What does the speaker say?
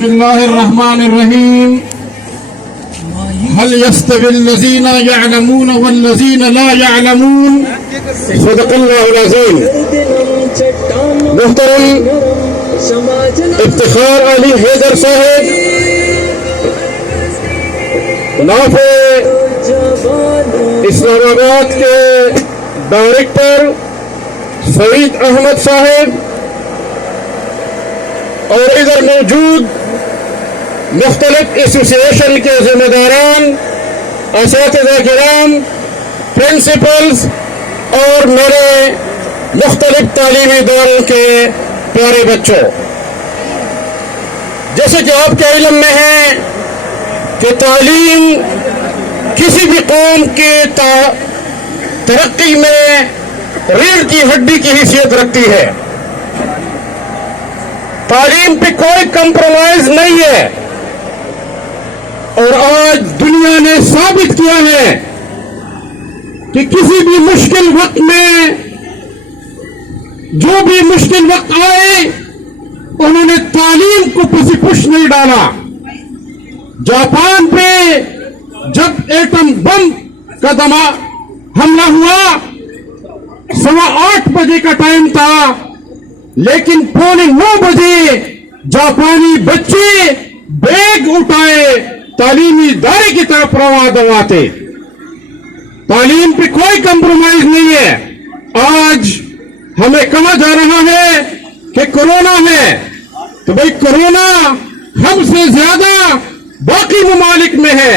بسم الله الرحمن الرحيم هل يستوي الذين يعلمون والذين لا يعلمون صدق الله العظيم. محترم افتخار علی حیدر صاحب نافع اسلام آباد کے ڈائریکٹر سعید احمد صاحب اور ادھر موجود مختلف ایسوسیشن کے ذمہ داران، اساتذہ کرام، پرنسپلز اور میرے مختلف تعلیمی اداروں کے پیارے بچوں، جیسے کہ آپ کے علم میں ہے کہ تعلیم کسی بھی قوم کے ترقی میں ریڑھ کی ہڈی کی حیثیت رکھتی ہے. تعلیم پہ کوئی کمپرومائز نہیں ہے، اور آج دنیا نے ثابت کیا ہے کہ کسی بھی مشکل وقت میں جو بھی مشکل وقت آئے انہوں نے تعلیم کو پس پش نہیں ڈالا. جاپان پہ جب ایٹم بم کا حملہ ہوا 8:15 بجے کا ٹائم تھا، لیکن 9:15 بجے جاپانی بچے بیگ اٹھائے تعلیمی ادارے کی طرف رواں دواتے. تعلیم پہ کوئی کمپرومائز نہیں ہے. آج ہمیں کہا جا رہا ہے کہ کورونا ہے، تو بھائی کورونا ہم سے زیادہ باقی ممالک میں ہے.